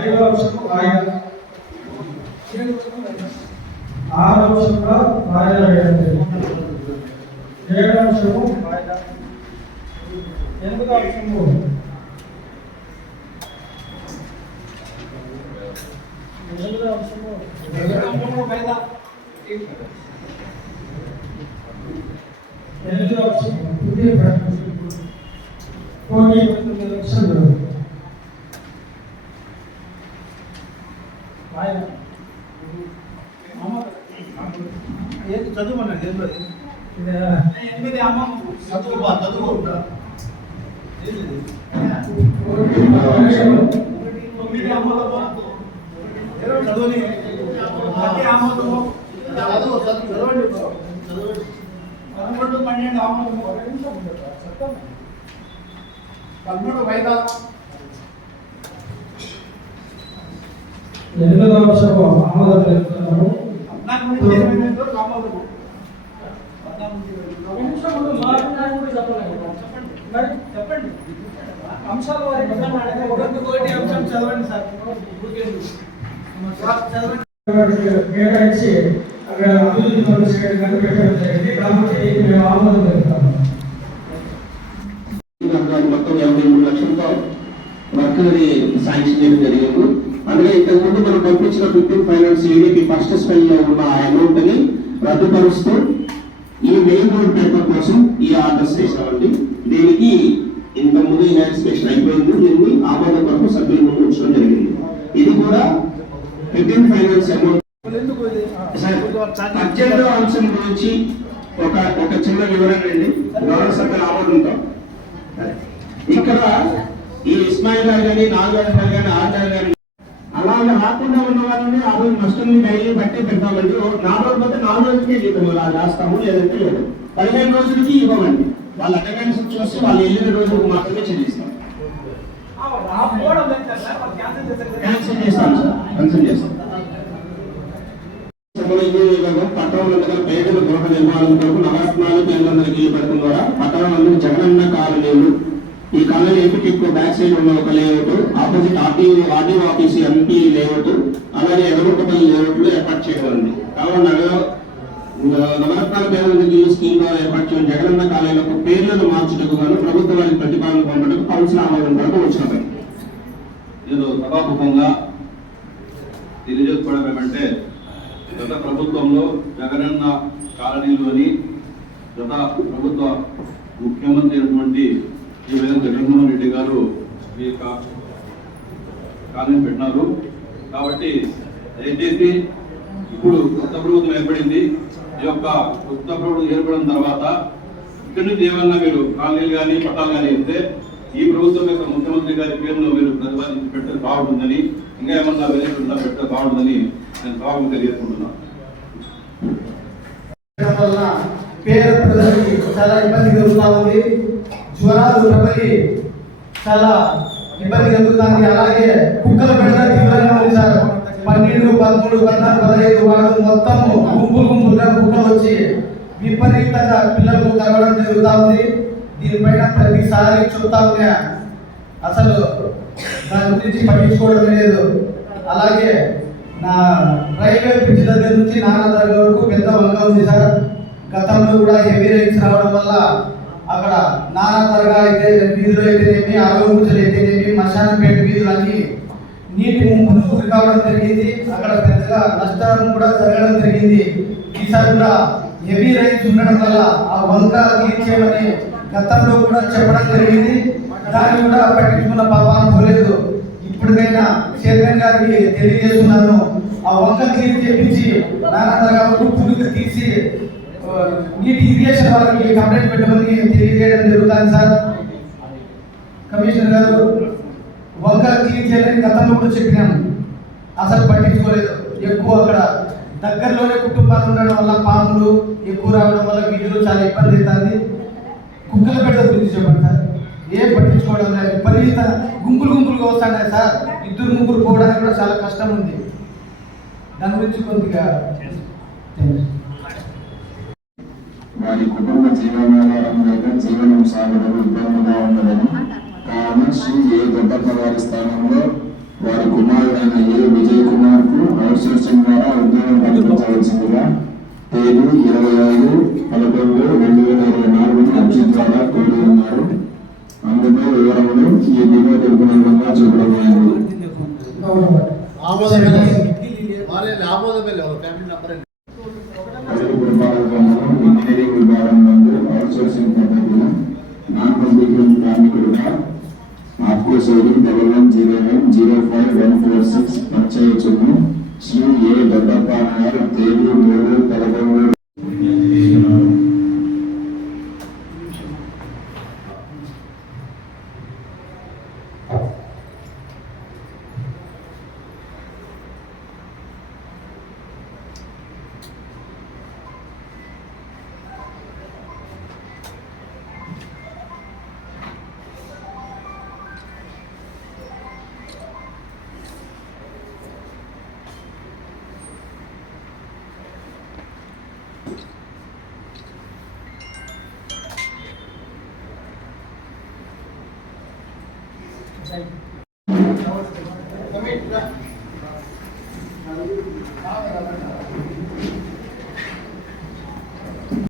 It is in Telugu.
5వ అంశము వాయిదా, 6వ అంశంగా వాయిదా వేయండి. 7వ అంశము వాయిదా, 8వ అంశము వాయిదా, 8వ అంశము పుట్టిన కోటి 9 లక్షలు వాయిదా. ఏది చదువుమన్నాడు ఏదో 8 అమ్మ చదువు వాయిదా. 8వ అంశము ఆమోదం తెలుపుతున్నాము. చెప్పండి అంశాల వారి అంశం చదవండి సార్. కేటాయించి అక్కడ అభివృద్ధి పనులు పెట్టడం జరిగింది కాబట్టి మేము ఆమోదం తెలుపుతాము. మొత్తం 83 లక్షలతో వర్క్ని శాంక్షన్ చేయడం జరిగింది. అందుకే ఇంతకుముందు మనం పంపించిన 15 ఫైనాన్స్ యూనిట్ ఫస్ట్ స్పెల్ లో ఉన్న ఆ అమౌంట్ ని రద్దుపరుస్తూ ఈ మెయిన్ రోడ్ పేపర్ కోసం ఈ ఆర్డర్స్ చేసామండి. దీనికి ఇంతకుముందు ఇన్వెస్టిగేషన్ అయిపోయింది. దీన్ని ఆమోదం కొరకు సభ్యుల ముందు ఉంచడం జరిగింది. ఇది కూడా 15 ఫైనాన్స్ అమౌంట్. అజెండా అంశం గురించి ఒక చిన్న వివరణ అండి. గౌరవ సభ్యుల ఆమోదంతో ఇక్కడ ఈ ఇస్మాయిల్ గారు కానీ, నాగరాజు గారు కానీ, ఆర్గారు కానీ అలాగే రాకుండా ఉన్న వాళ్ళని ఆ రోజు నష్టం డైలీ బట్టి పెడతామండి. 4 రోజులు పోతే 4 రోజులకే జీతం రాస్తాము, లేదంటే లేదు. 15 రోజులకి ఇవ్వమండి. వాళ్ళ అటెండెన్స్ చూసి వాళ్ళు వెళ్ళిన రోజులకు మాత్రమే చెల్లిస్తాం. క్యాన్సిల్ చేస్తాం సార్, క్యాన్సిల్ చేస్తాం. పట్టణంలో పేదల గృహ నిర్మాణం కొరకు నవరత్నాలు కేంద్రందరికి ఇల్లు పథకం ద్వారా పట్టణంలో జగనన్న కాలనీలు, ఈ కాలనీ ఎంపీకి ఎక్కువ బ్యాక్ సైడ్ ఉన్న ఒక layout, opposite RDO office MP layout, అలాగే ఎర్రగుంటపల్లి లేఅవుట్ లో ఏర్పాటు చేయగలండి. కావున నవరత్నాల పేదలందరికీ ఇల్లు స్కీమ్ ద్వారా ఏర్పాటు చేయడం జగనన్న కాలనీలకు పేర్లను మార్చుటకు గాను ప్రభుత్వ వారికి ప్రతిపాదన పంపటకు కౌన్సిల్ ఆమోదం కొరకు వచ్చినది. నేను సభాముఖంగా తెలియజేసుకోవడం ఏమంటే, గత ప్రభుత్వంలో జగనన్న కాలనీలోని గత ప్రభుత్వ ముఖ్యమంత్రి అయినటువంటి శ్రీ వైఎస్ జగన్మోహన్ రెడ్డి గారు ఈ కాలనీ పెట్టినారు. కాబట్టి దయచేసి ఇప్పుడు కొత్త ప్రభుత్వం ఏర్పడింది. ఈ యొక్క కొత్త ప్రభుత్వం ఏర్పడిన తర్వాత ఇక్కడి నుంచి ఏమన్నా మీరు కాలనీలు కానీ పట్టాలు కానీ ఇస్తే ఈ ప్రభుత్వం యొక్క ముఖ్యమంత్రి గారి పేరును మీరు ప్రతిపాదించి పెట్టే బాగుంటుందని, ఇంకా ఏమన్నా వేరే పెట్టే బాగుంటుందని నేను సభకు తెలియజేసుకుంటున్నాను. పేద ప్రజలకి చాలా ఇబ్బంది కలుగుతా ఉంది. జ్వరాలు ప్రబలి చాలా ఇబ్బంది కలుగుతుంది. అలాగే కుక్కలు పెట్టడం తీవ్రంగా ఉంది సార్. 12, 13, 14, 15 వారు మొత్తం గుంపులుగా కుక్కలు వచ్చి విపరీతంగా పిల్లలకు కలగడం జరుగుతూ ఉంది. దీనిపైన ప్రతిసారి చెప్తా ఉన్నా, అసలు దాని గురించి పట్టించుకోవడం లేదు. అలాగే నా రైల్వే బ్రిడ్జ్ దగ్గర నుంచి నానాదర్గ వరకు పెద్ద వంక ఉంది సార్. గతంలో కూడా హెవీ రైన్స్ రావడం వల్ల అక్కడ నానాదర్గ అయితే వీధులు అయితేనేమి, అరవగుంచలు అయితేనేమి, మశానంపేట వీధులు అన్ని నీటి ముంపుకు గురి కావడం జరిగింది. అక్కడ పెద్దగా నష్టం కూడా జరగడం జరిగింది. ఈసారి కూడా హెవీ రైన్స్ ఉండడం వల్ల ఆ వంక క్లీన్ చేయమని గతంలో కూడా చెప్పడం జరిగింది. దాన్ని కూడా పట్టించుకున్న పాపాన్ని పోలేదు. ఇప్పటికైనా చైర్మన్ గారికి తెలియజేస్తున్నాను, ఆ వంక క్లీన్ చేయించి నానాదర్గా పురుగు తీసి నీటి ఇరిగేషన్ వాళ్ళకి కంప్లైంట్ పెట్టమని తెలియజేయడం జరుగుతుంది సార్. కమిషనర్ గారు వంక క్లీన్ చేయాలని గతంలో కూడా చెప్పినాము, అసలు పట్టించుకోలేదు. ఎక్కువ అక్కడ దగ్గరలోనే కుటుంబాలు ఉండడం వల్ల పాములు ఎక్కువ రావడం వల్ల వీధులు చాలా ఇబ్బంది అవుతుంది. కుక్కల పెట్ట గురించి చెప్పండి సార్. ఏం పట్టించుకోవడం లేదు. విపరీత గుంపులుగా వస్తున్నాయి సార్. 2, 3 పోవడానికి కూడా చాలా కష్టం ఉంది. దాని గురించి కొద్దిగా వారి కుటుంబ జీవనాధారం లేక జీవనం సాగడం ఇబ్బందిగా ఉన్నదని, కావున శ్రీ ఏ గొప్ప వారి స్థానంలో వారి కుమారుడైన ఏ విజయ్ కుమార్ కు అవుట్సోర్సింగ్ ద్వారా ఉద్యోగం కల్పించవలసిందిగా తేదీ 25/11/2024 అర్జీ ద్వారా కోరి ఉన్నారు. అందులో వివరములు ఈ దిగువ తెలుపునంగా చూపడమైనది. ఇంజనీరింగ్ విభాగం నందు అవుట్సోర్సింగ్ పద్ధతిలో నాన్ పబ్లిక్ కార్మికుడుగా ఆప్కో సైడ్ 11090546 పరిచయించును. శ్రీ ఏ దొడ్డప్ప నాయర్ తేదీ 3/11. Right.